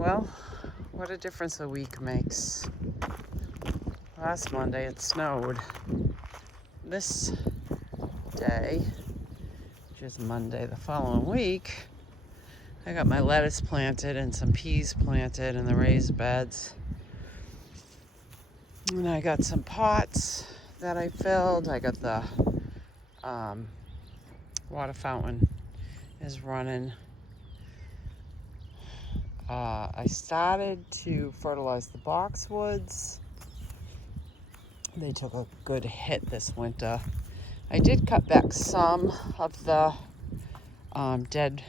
Well, what a difference a week makes. Last Monday it snowed. This day, which is Monday the following week, I got my lettuce planted and some peas planted in the raised beds. And I got some pots that I filled. I got the water fountain is running. I started to fertilize the boxwoods. They took a good hit this winter. I did cut back some of the dead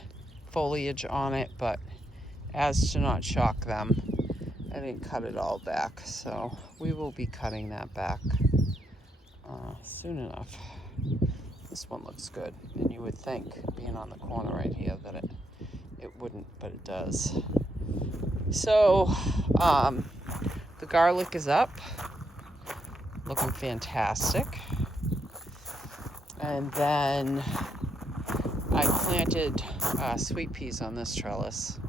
foliage on it, but as to not shock them, I didn't cut it all back. So we will be cutting that back soon enough. This one looks good, and you would think, being on the corner right here, that it wouldn't, but it does. So the garlic is up, looking fantastic. And then I planted sweet peas on this trellis.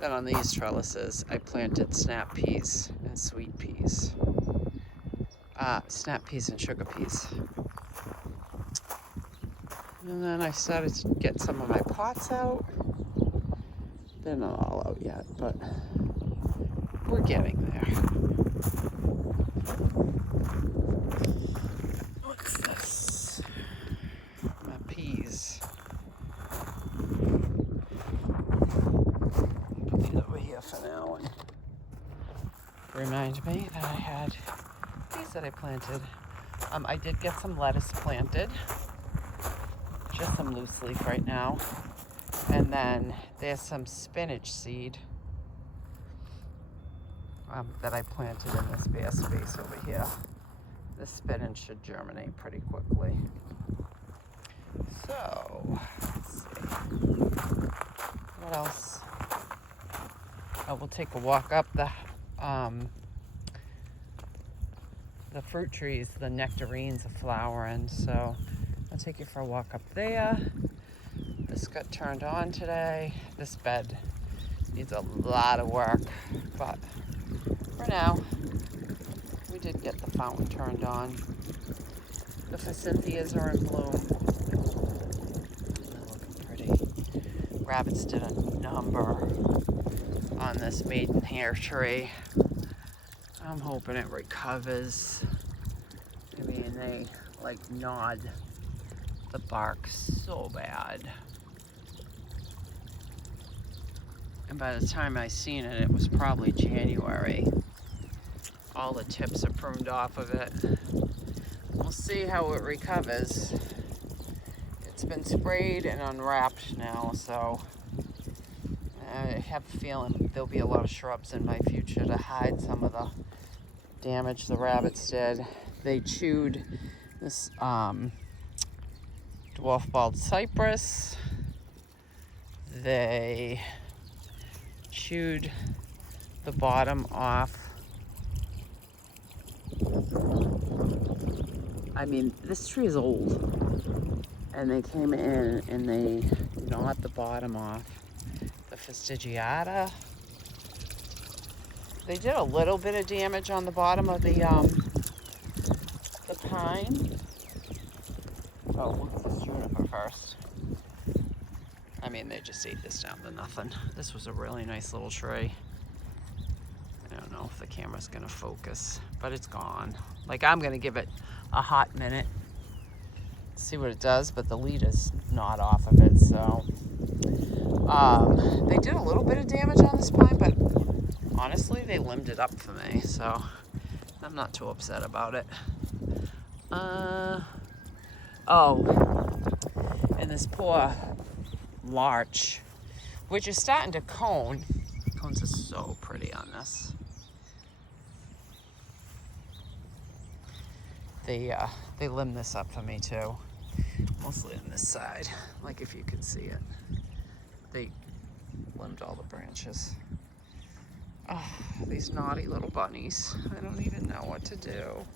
Then on these trellises, I planted snap peas and sweet peas. Snap peas and sugar peas. And then I started to get some of my pots out. They're not all out yet, but we're getting there. What's this? My peas. Put these over here for now and remind me that I had these that I planted. I did get some lettuce planted. Just some loose leaf right now. And then there's some spinach seed that I planted in this bare space over here. The spinach should germinate pretty quickly. So, let's see. What else? Oh, we'll take a walk up the fruit trees. The nectarines are flowering, so I'll take you for a walk up there. This got turned on today. This bed needs a lot of work, but for now, we did get the fountain turned on. The forsythias are in bloom. They're looking pretty. Rabbits did a number on this maidenhair tree. I'm hoping it recovers. I mean, they gnawed the bark so bad. And by the time I seen it, it was probably January. All the tips are pruned off of it. We'll see how it recovers. It's been sprayed and unwrapped now, so I have a feeling there'll be a lot of shrubs in my future to hide some of the damage the rabbits did. They chewed this dwarf bald cypress. They chewed the bottom off. I mean, this tree is old. And they came in and they gnawed the bottom off. The fastigiata. They did a little bit of damage on the bottom of the pine. Oh, what's this juniper first? I mean, they just ate this down to nothing. This was a really nice little tree. I don't know if the camera's gonna focus, but it's gone. Like, I'm gonna give it a hot minute, see what it does, but the lead is not off of it, so. They did a little bit of damage on this pine, but honestly, they limbed it up for me, so I'm not too upset about it. Oh, and this poor larch, which is starting to cone. Cones are so pretty on this. They limbed this up for me too, mostly on this side, like if you can see it. They limbed all the branches. Oh, these naughty little bunnies. I don't even know what to do.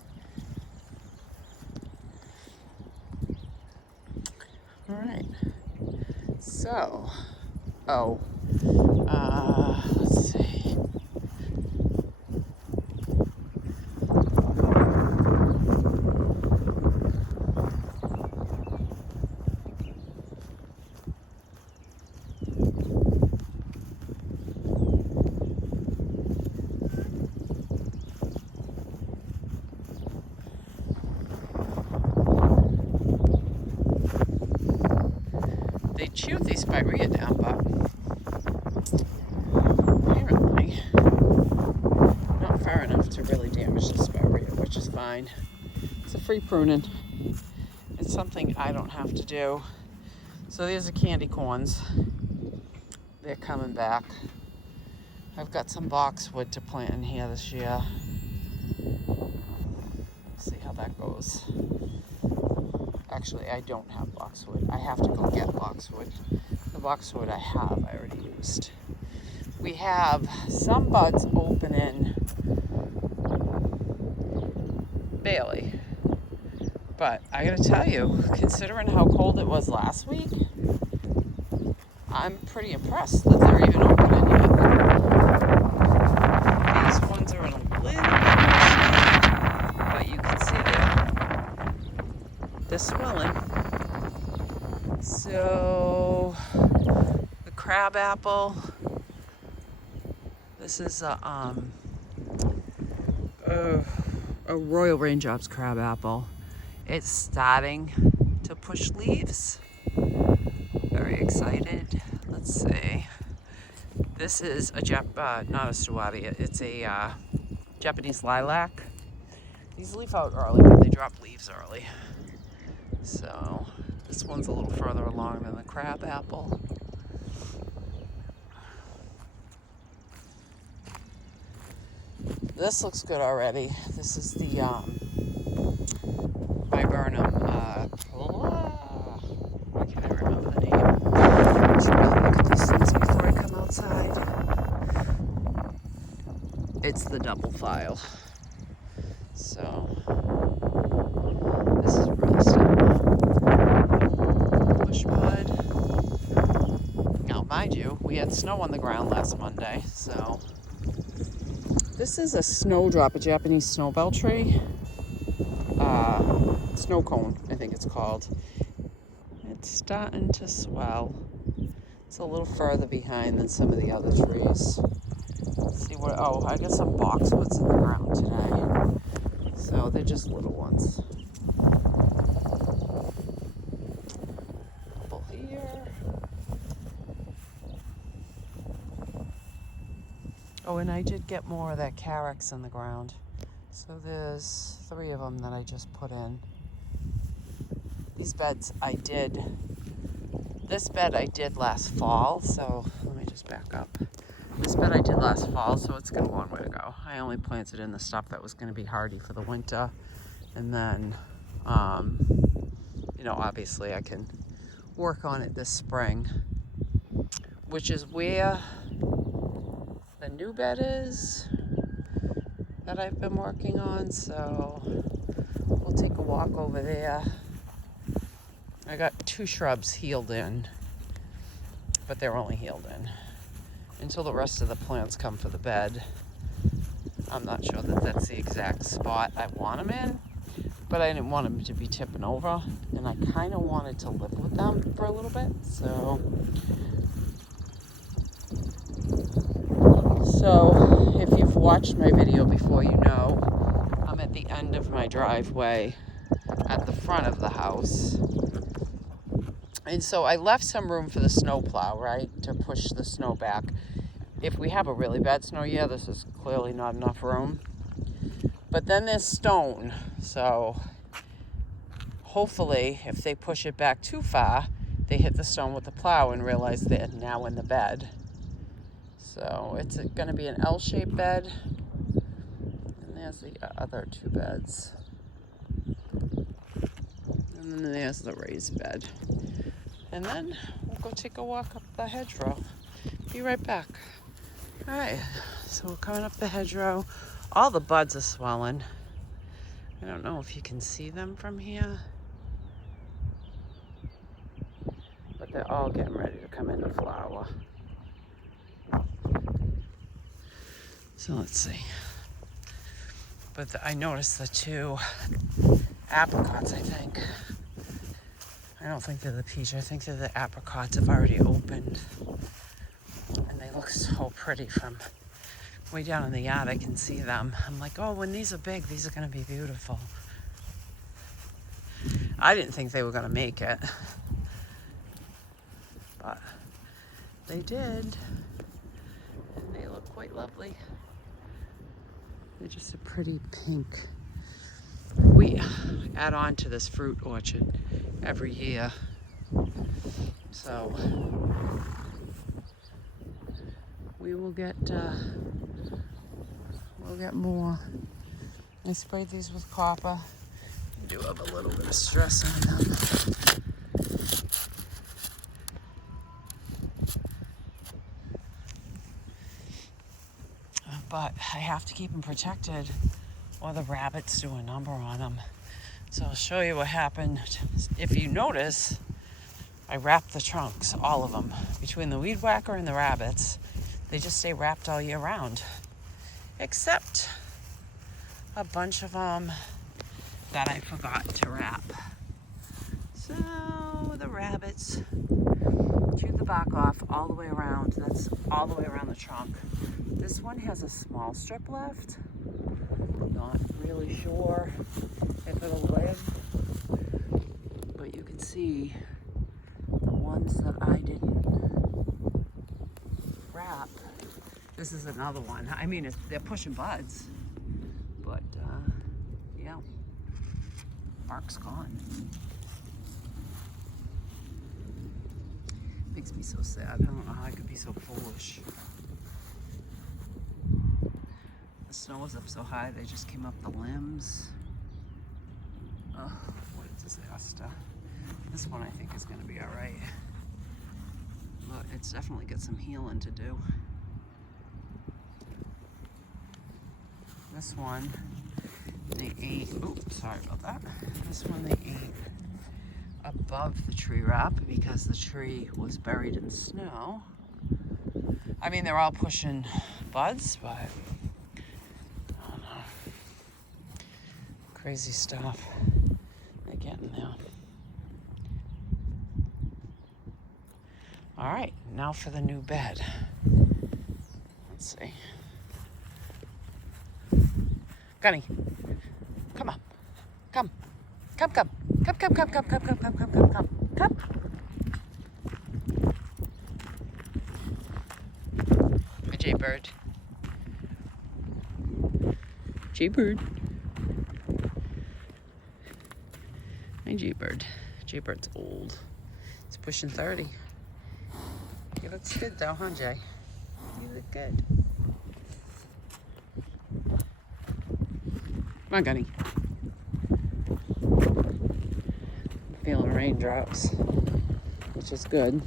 All right. So So, let's see. They chewed the spirea down, but apparently not far enough to really damage the spirea, which is fine. It's a free pruning. It's something I don't have to do. So there's the candy corns. They're coming back. I've got some boxwood to plant in here this year. See how that goes. Actually, I don't have boxwood. I have to go get boxwood. The boxwood I have, I already used. We have some buds opening barely. But I gotta tell you, considering how cold it was last week, I'm pretty impressed that they're even opening yet. These ones are in a little bit of shape, but you can see they're swelling. So the crab apple, this is a Royal Raindrops crab apple. It's starting to push leaves. Very excited. Let's see. This is a not a Stewardea, it's a Japanese lilac. These leaf out early, but they drop leaves early. So this one's a little further along than the crab apple. This looks good already. This is the viburnum. Why can't I remember the name? I should really look at these things before I come outside. It's the double file. So this is really stable. Bush bud. Now, mind you, we had snow on the ground last Monday, so this is a snowdrop, a Japanese snowbell tree. Snow cone, I think it's called. It's starting to swell. It's a little further behind than some of the other trees. Let's see what, I got some boxwoods in the ground today. So they're just little ones. Couple here. Oh, and I did get more of that carex in the ground. So there's 3 of them that I just put in. These beds this bed I did last fall, so let me just back up. This bed I did last fall, so it's got a long way to go. I only planted in the stuff that was going to be hardy for the winter. And then, obviously I can work on it this spring, which is where the new bed is that I've been working on. So we'll take a walk over there. I got 2 shrubs healed in, but they're only healed in until the rest of the plants come for the bed. I'm not sure that that's the exact spot I want them in, but I didn't want them to be tipping over, and I kind of wanted to live with them for a little bit. So if you've watched my video before, you know I'm at the end of my driveway at the front of the house. And so I left some room for the snow plow, right, to push the snow back. If we have a really bad snow year, this is clearly not enough room. But then there's stone, so hopefully if they push it back too far, they hit the stone with the plow and realize they're now in the bed. So it's going to be an L-shaped bed. And there's the other 2 beds. And then there's the raised bed. And then we'll go take a walk up the hedgerow. Be right back. All right, so we're coming up the hedgerow. All the buds are swelling. I don't know if you can see them from here, but they're all getting ready to come into flower. So let's see. But I noticed the 2 apricots, I think. I don't think they're the peach. I think they're the apricots have already opened. And they look so pretty from way down in the yard. I can see them. I'm like, oh, when these are big, these are going to be beautiful. I didn't think they were going to make it. But they did. And they look quite lovely. They're just a pretty pink. We add on to this fruit orchard every year. So we will get we'll get more. I sprayed these with copper. I do have a little bit of stress on them. But I have to keep them protected or the rabbits do a number on them. So I'll show you what happened. If you notice, I wrapped the trunks, all of them. Between the weed whacker and the rabbits, they just stay wrapped all year round. Except a bunch of them that I forgot to wrap. So the rabbits chewed the bark off all the way around. That's all the way around the trunk. This one has a small strip left. Not really sure if it'll live, but you can see the ones that I didn't wrap. This is another one. I mean, they're pushing buds, but yeah, bark's gone. Makes me so sad. I don't know how I could be so foolish. The snow was up so high, they just came up the limbs. Oh, what a disaster. This one I think is going to be all right. But it's definitely got some healing to do. This one, they ate, oops, sorry about that. This one they ate above the tree wrap because the tree was buried in snow. I mean, they're all pushing buds, but I don't know. Crazy stuff. They're getting there. All right, now for the new bed. Let's see. Gunny, come on. Come. Come. Come. Hi, Jaybird. Jaybird. Hi, Jaybird. Jaybird's old. He's pushing 30. He looks good though, huh, Jay? You look good. Come on, Gunny. Feeling raindrops, which is good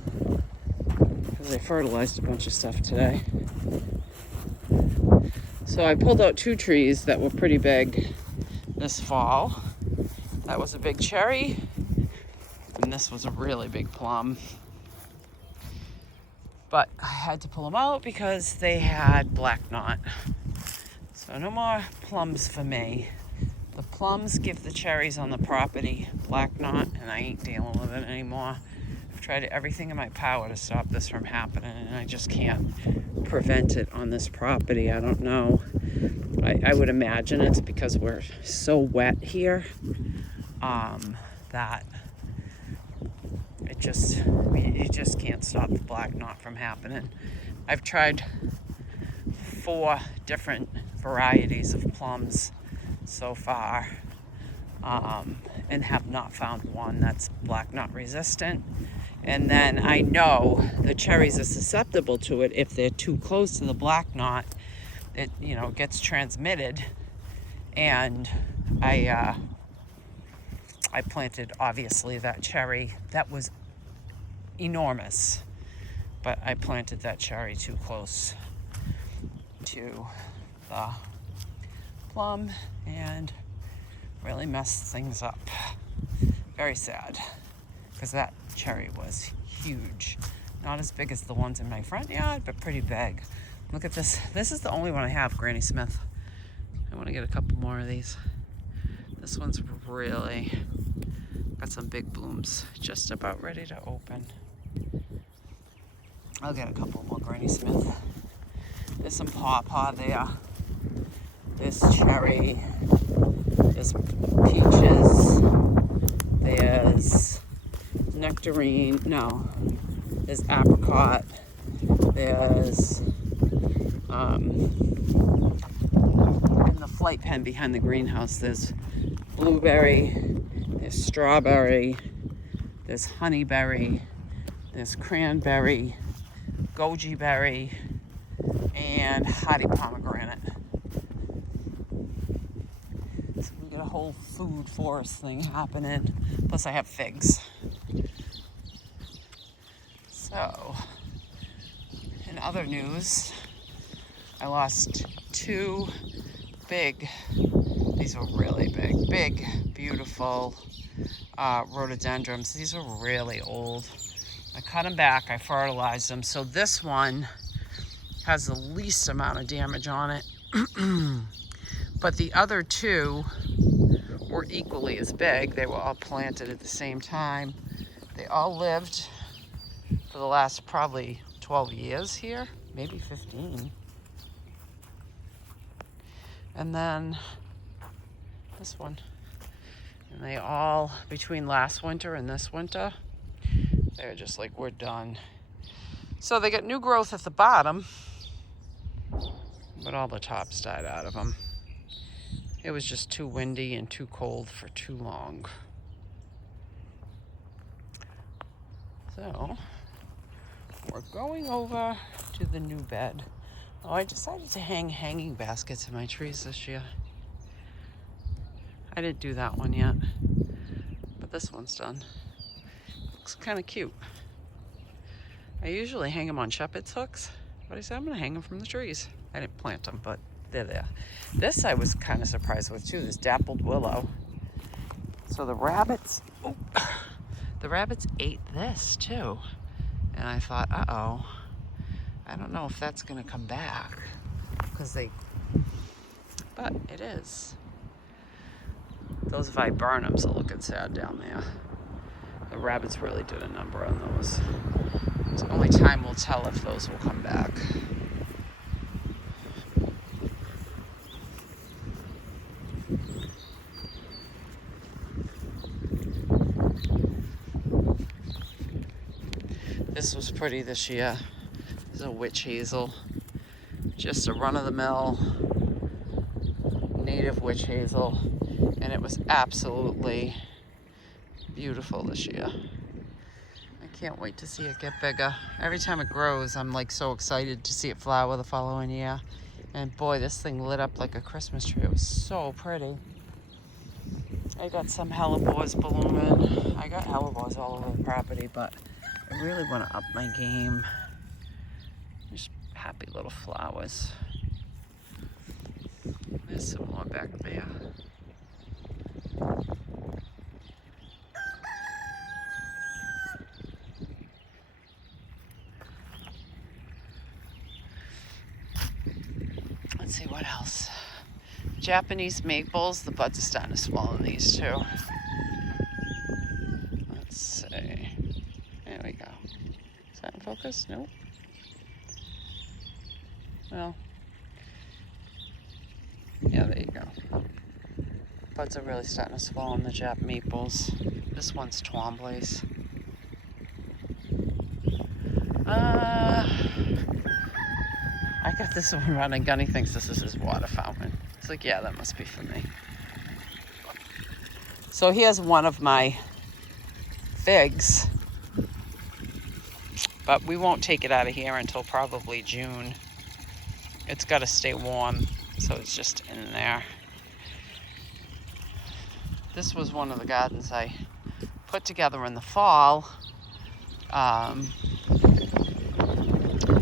because I fertilized a bunch of stuff today. So I pulled out 2 trees that were pretty big this fall. That was a big cherry, and this was a really big plum. But I had to pull them out because they had black knot. So no more plums for me. The plums give the cherries on the property black knot, and I ain't dealing with it anymore. I've tried everything in my power to stop this from happening, and I just can't prevent it on this property. I don't know. I would imagine it's because we're so wet here that you just can't stop the black knot from happening. I've tried 4 different varieties of plums so far, and have not found one that's black knot resistant. And then I know the cherries are susceptible to it if they're too close to the black knot. It gets transmitted, and I planted obviously that cherry that was enormous, but I planted that cherry too close to the plum and really messed things up. Very sad, because that cherry was huge. Not as big as the ones in my front yard, but pretty big. Look at this. This is the only one I have, Granny Smith. I want to get a couple more of these. This one's really got some big blooms, just about ready to open. I'll get a couple more Granny Smith. There's some pawpaw there. There's cherry. There's peaches. There's nectarine. No. There's apricot. There's in the flight pen behind the greenhouse, there's blueberry, there's strawberry, there's honeyberry, there's cranberry, goji berry, and hardy pomegranate. So we got a whole food forest thing happening. Plus I have figs. So, in other news, I lost 2 big, these were really big, beautiful rhododendrons. These are really old. I cut them back, I fertilized them. So this one has the least amount of damage on it. But the other 2 were equally as big. They were all planted at the same time. They all lived for the last probably 12 years here, maybe 15. And then this one. And they all, between last winter and this winter, they're just like, we're done. So they got new growth at the bottom, but all the tops died out of them. It was just too windy and too cold for too long. So we're going over to the new bed. Oh, I decided to hang hanging baskets in my trees this year. I didn't do that one yet, but this one's done. Looks kind of cute. I usually hang them on shepherd's hooks, but I said I'm gonna hang them from the trees. I didn't plant them, but they're there. This I was kind of surprised with too, this dappled willow. So the rabbits ate this too. And I thought, uh-oh, I don't know if that's gonna come back, but it is. Those viburnums are looking sad down there. The rabbits really did a number on those. So only time will tell if those will come back. This was pretty this year. This is a witch hazel. Just a run-of-the-mill native witch hazel. And it was absolutely beautiful this year. I can't wait to see it get bigger. Every time it grows, I'm like so excited to see it flower the following year. And boy, this thing lit up like a Christmas tree. It was so pretty. I got some hellebores blooming. I got hellebores all over the property, but I really want to up my game. Just happy little flowers. There's some more back there. Let's see what else. Japanese maples, the buds are starting to swell in these too. Let's see. There we go. Is that in focus? Nope. Well, yeah, there you go. Buds are really starting to swell on the Jap maples. This one's Twombly's. I got this one running. Gunny thinks this is his water fountain. It's like, yeah, that must be for me. So here's one of my figs. But we won't take it out of here until probably June. It's got to stay warm, so it's just in there. This was one of the gardens I put together in the fall.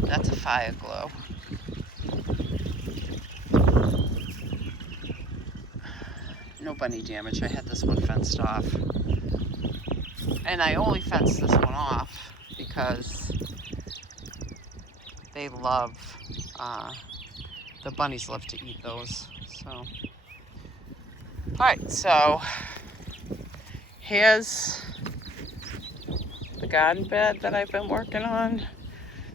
That's a fire glow. No bunny damage. I had this one fenced off. And I only fenced this one off because they love, the bunnies love to eat those. So, all right, so here's the garden bed that I've been working on.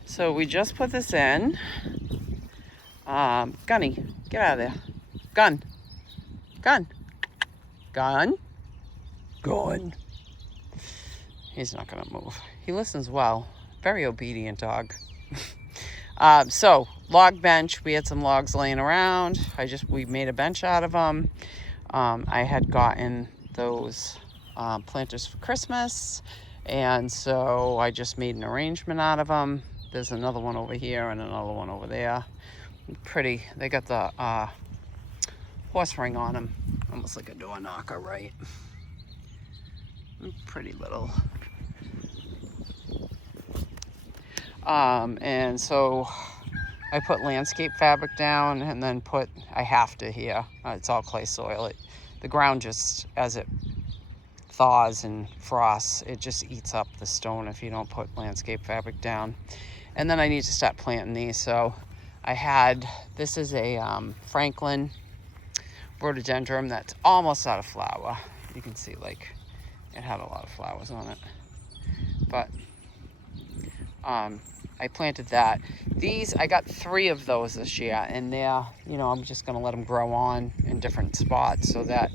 So we just put this in. Gunny, get out of there. Gun. Gun. Gun. Gun. He's not gonna move. He listens well. Very obedient dog. So log bench, we had some logs laying around. We made a bench out of them. I had gotten those planters for Christmas, and so I just made an arrangement out of them. There's another one over here and another one over there. Pretty. They got the horse ring on them, almost like a door knocker, right? Pretty little. And so I put landscape fabric down, and then I have to here. It's all clay soil. The ground just, as it thaws and frosts, it just eats up the stone if you don't put landscape fabric down. And then I need to start planting these. So this is a Franklin rhododendron that's almost out of flower. You can see like it had a lot of flowers on it. But I planted that. I got 3 of those this year, and I'm just gonna let them grow on in different spots so that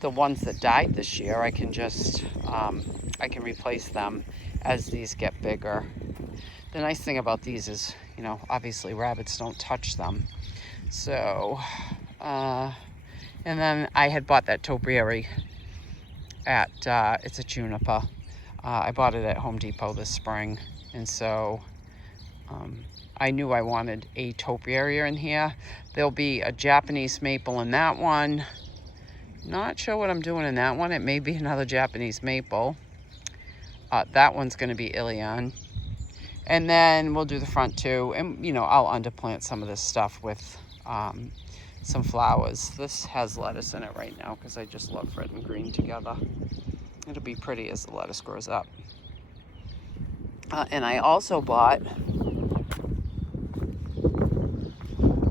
the ones that died this year, I can just, I can replace them as these get bigger. The nice thing about these is, obviously rabbits don't touch them. So, and then I had bought that topiary it's a juniper. I bought it at Home Depot this spring. And so I knew I wanted a topiary in here. There'll be a Japanese maple in that one. Not sure what I'm doing in that one. It may be another Japanese maple. That one's going to be Ilion. And then we'll do the front too. And, I'll underplant some of this stuff with some flowers. This has lettuce in it right now because I just love red and green together. It'll be pretty as the lettuce grows up. And I also bought,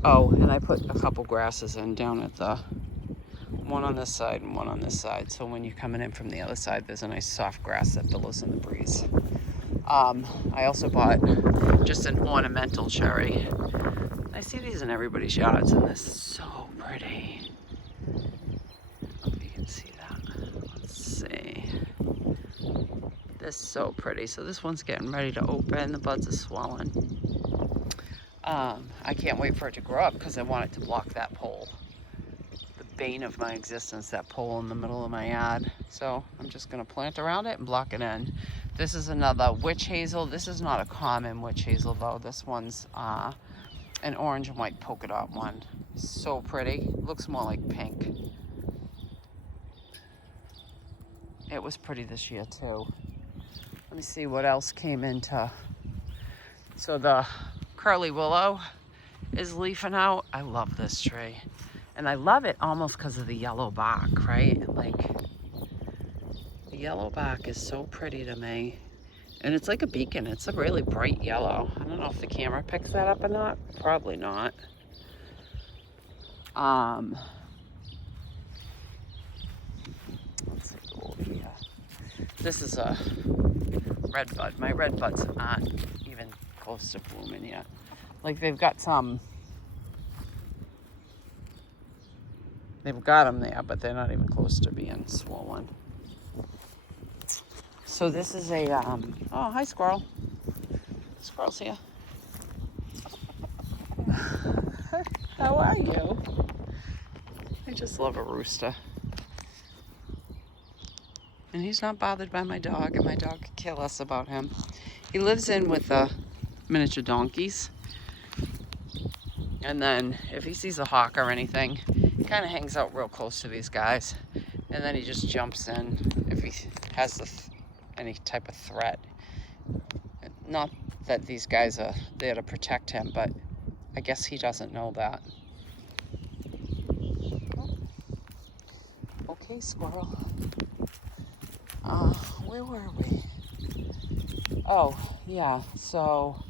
and I put a couple grasses in down at the one on this side and one on this side. So when you're coming in from the other side, there's a nice soft grass that billows in the breeze. I also bought just an ornamental cherry. I see these in everybody's yards, and they're so pretty. I don't know if you can see that. Let's see. They're so pretty. So this one's getting ready to open. The buds are swelling. I can't wait for it to grow up because I want it to block that pole. The bane of my existence, that pole in the middle of my yard. So I'm just going to plant around it and block it in. This is another witch hazel. This is not a common witch hazel though. This one's an orange and white polka dot one. So pretty. Looks more like pink. It was pretty this year too. Let me see what else came into. So the curly willow is leafing out. I love this tree. And I love it almost because of the yellow bark, right? Like, the yellow bark is so pretty to me. And it's like a beacon. It's a really bright yellow. I don't know if the camera picks that up or not. Probably not. Let's go over here. This is a red bud. My red buds aren't even close to blooming yet. Like, they've got them there, but they're not even close to being swollen. So this is a, oh, hi squirrel. Squirrel's here. How are you? I just love a rooster. And he's not bothered by my dog, and my dog could care less about him. He lives in with the miniature donkeys. And then if he sees a hawk or anything, he kind of hangs out real close to these guys. And then he just jumps in if he has any type of threat. Not that these guys are there to protect him, but I guess he doesn't know that. Okay, squirrel. Where were we? Oh, yeah, so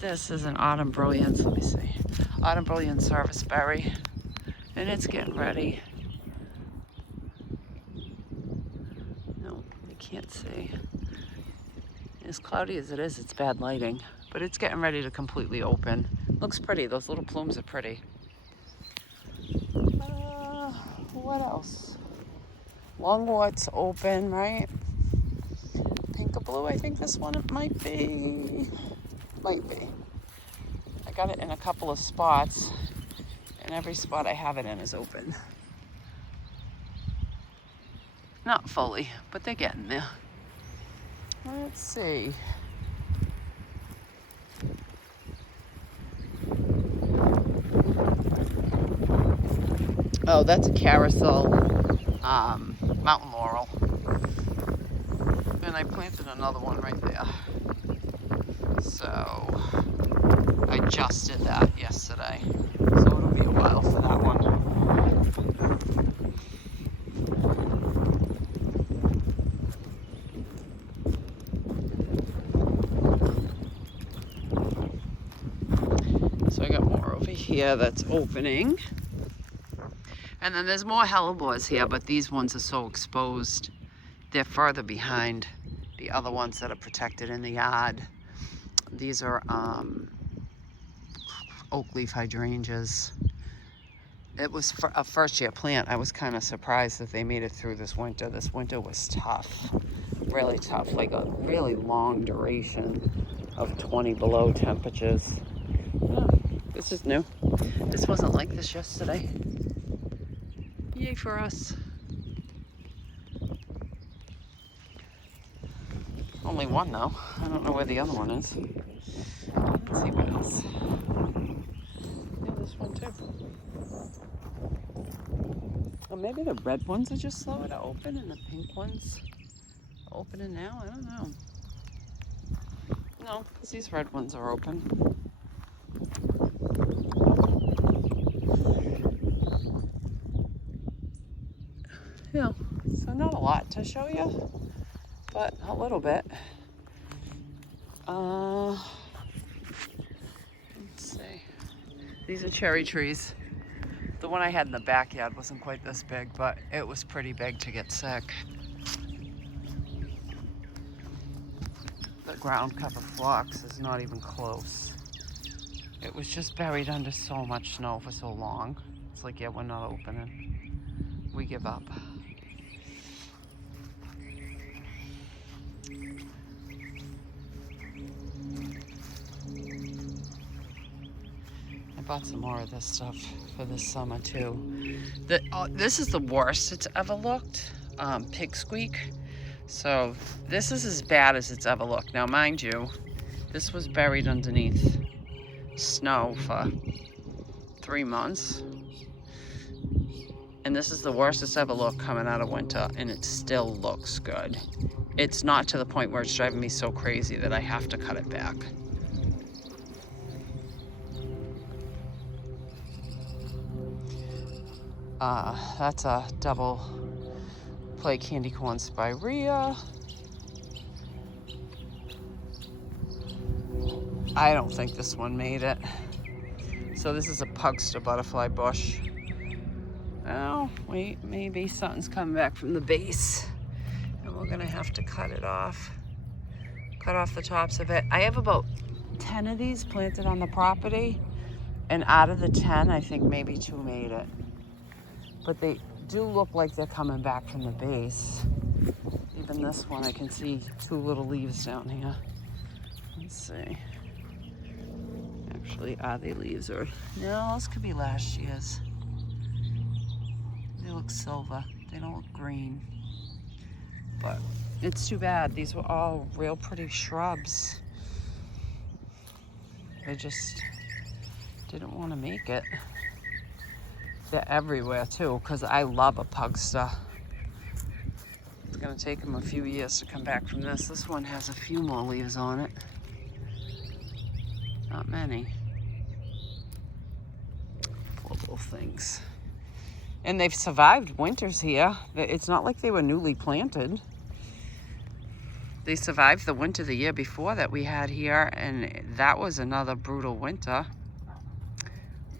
This is an autumn brilliance. Let me see. Autumn brilliance service berry. And it's getting ready. No, you can't see. As cloudy as it is, it's bad lighting. But it's getting ready to completely open. Looks pretty. Those little plumes are pretty. What else? Lungwort's open, right? Pink-a-blue, I think this one it might be. Might be. I got it in a couple of spots, and every spot I have it in is open. Not fully, but they're getting there. Let's see. Oh, that's a carousel mountain laurel. And I planted another one right there. So I just did that yesterday. So it'll be a while for that one. So I got more over here that's opening. And then there's more hellebores here, but these ones are so exposed. They're further behind the other ones that are protected in the yard. These are oak leaf hydrangeas. It was a first year plant. I was kind of surprised that they made it through this winter. This winter was tough, really tough, like a really long duration of 20 below temperatures. Yeah, this is new. This wasn't like this yesterday. Yay for us. Only one though. I don't know where the other one is. Let's see what else. Yeah, this one too. Or maybe the red ones are just slower to open and the pink ones are opening now. I don't know. No, because these red ones are open. Yeah, so not a lot to show you, but a little bit. Let's see. These are cherry trees. The one I had in the backyard wasn't quite this big, but it was pretty big to get sick. The ground cover phlox is not even close. It was just buried under so much snow for so long. It's like, yeah, we're not opening. We give up. I bought some more of this stuff for this summer too. This is the worst it's ever looked. Pig squeak. So this is as bad as it's ever looked. Now mind you, this was buried underneath snow for 3 months. And this is the worst it's ever looked coming out of winter, and it still looks good. It's not to the point where it's driving me so crazy that I have to cut it back. That's a double play candy corn spirea. I don't think this one made it. So this is a pugster butterfly bush. Oh, wait, maybe something's coming back from the base. And we're gonna have to cut it off. Cut off the tops of it. I have about 10 of these planted on the property. And out of the 10, I think maybe 2 made it. But they do look like they're coming back from the base. Even this one, I can see 2 little leaves down here. Let's see. Actually, are they leaves or... No, this could be last year's. They look silver. They don't look green. But it's too bad. These were all real pretty shrubs. They just didn't want to make it. They're everywhere too, because I love a pugster. It's gonna take them a few years to come back from this. This one has a few more leaves on it. Not many. Poor little things. And they've survived winters here. It's not like they were newly planted. They survived the winter the year before that we had here, and that was another brutal winter.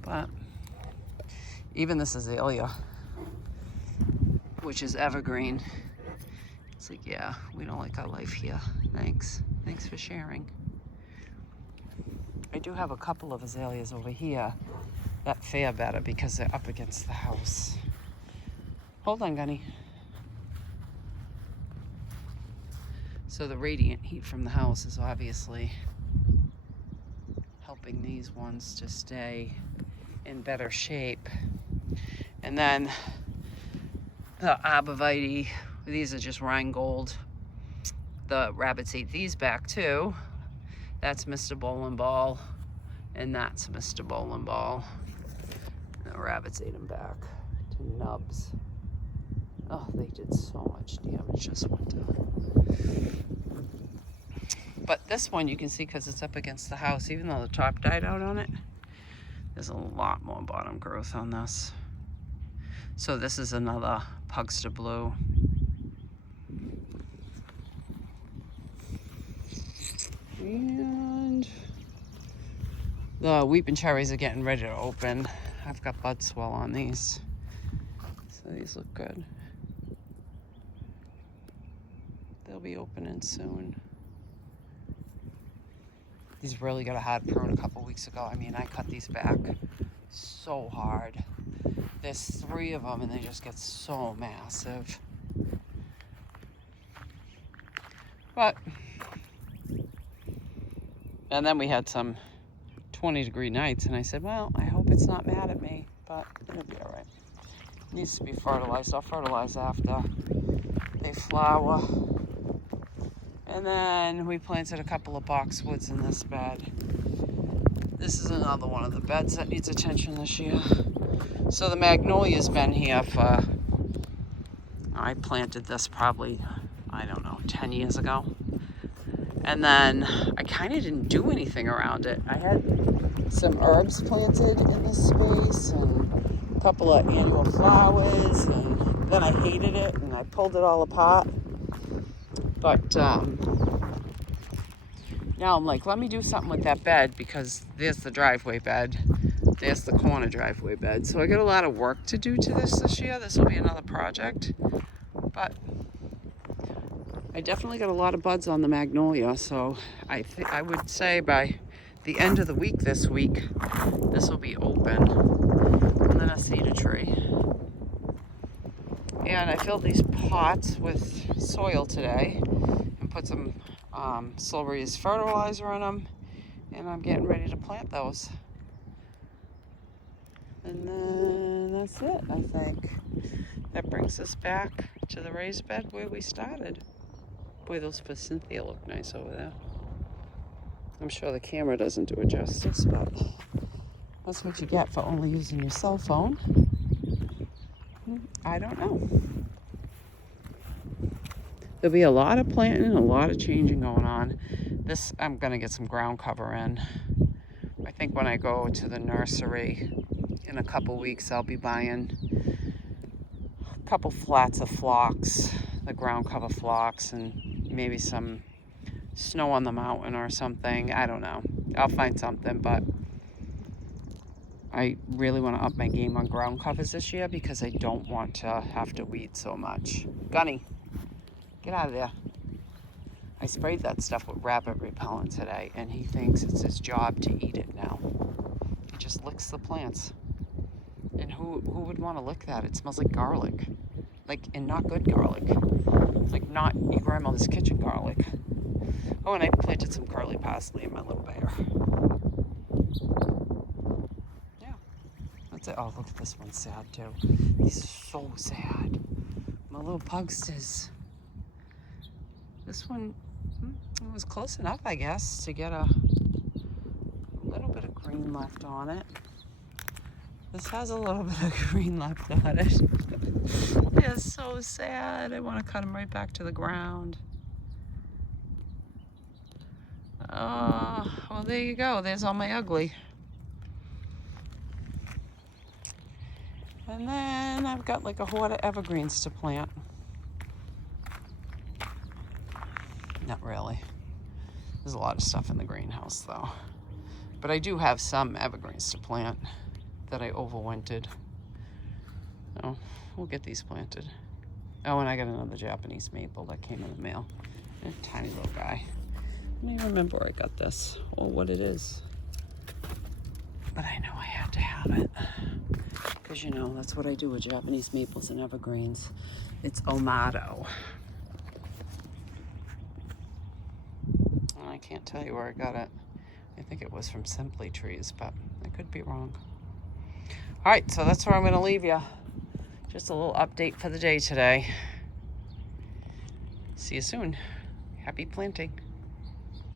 But even this azalea, which is evergreen, it's like, yeah, we don't like our life here. Thanks for sharing. I do have a couple of azaleas over here that fare better because they're up against the house. Hold on, Gunny. So the radiant heat from the house is obviously helping these ones to stay in better shape. And then the arborvitae, these are just Rheingold. The rabbits ate these back too. That's Mr. Bowling Ball, and that's Mr. Bowling Ball. And the rabbits ate them back to nubs. Oh, they did so much damage this winter. But this one you can see because it's up against the house, even though the top died out on it, there's a lot more bottom growth on this. So this is another Pugster Blue. And the weeping cherries are getting ready to open. I've got bud swell on these, so these look good. They'll be opening soon. These really got a hard prune a couple weeks ago. I mean, I cut these back so hard. There's 3 of them and they just get so massive. But, and then we had some 20-degree nights and I said, well, I hope it's not mad at me, but it'll be all right. It needs to be fertilized. I'll fertilize after they flower. And then we planted a couple of boxwoods in this bed. This is another one of the beds that needs attention this year. So the magnolia's been here for, I planted this probably, I don't know, 10 years ago. And then I kind of didn't do anything around it. I had some herbs planted in this space and a couple of annual flowers, and then I hated it and I pulled it all apart. But now I'm like, let me do something with that bed because there's the driveway bed. There's the corner driveway bed. So I got a lot of work to do to this year. This will be another project. But I definitely got a lot of buds on the magnolia. So I would say by the end of the week this week, this will be open. And then a cedar tree. And I filled these pots with soil today and put some Silvery's fertilizer in them, and I'm getting ready to plant those. And then that's it, I think. That brings us back to the raised bed where we started. Boy, those Cynthia look nice over there. I'm sure the camera doesn't do it justice, but that's what you get for only using your cell phone. I don't know. There'll be a lot of planting and a lot of changing going on. This, I'm gonna get some ground cover in. I think when I go to the nursery in a couple weeks, I'll be buying a couple flats of phlox, the ground cover phlox, and maybe some snow on the mountain or something. I don't know. I'll find something, but I really want to up my game on ground covers this year because I don't want to have to weed so much. Gunny, get out of there. I sprayed that stuff with rabbit repellent today, and he thinks it's his job to eat it now. He just licks the plants. And who would want to lick that? It smells like garlic. Like, and not good garlic. Like, not your grandmother's kitchen garlic. Oh, and I planted some curly parsley in my little bear. Yeah, that's it. Oh, look at this one, sad too. These are so sad. My little pugsters. This one was close enough, I guess, to get a little bit of green left on it. This has a little bit of green left on it. They're so sad. I want to cut them right back to the ground. Oh, well, there you go. There's all my ugly. And then I've got like a horde of evergreens to plant. Not ready. really. There's a lot of stuff in the greenhouse though. But I do have some evergreens to plant that I overwintered. So we'll get these planted. Oh, and I got another Japanese maple that came in the mail. A tiny little guy. I don't even remember where I got this or what it is. But I know I had to have it. Because, you know, that's what I do with Japanese maples and evergreens. It's Omato. And I can't tell you where I got it. I think it was from Simply Trees, but I could be wrong. All right, so that's where I'm going to leave you. Just a little update for the day today. See you soon. Happy planting.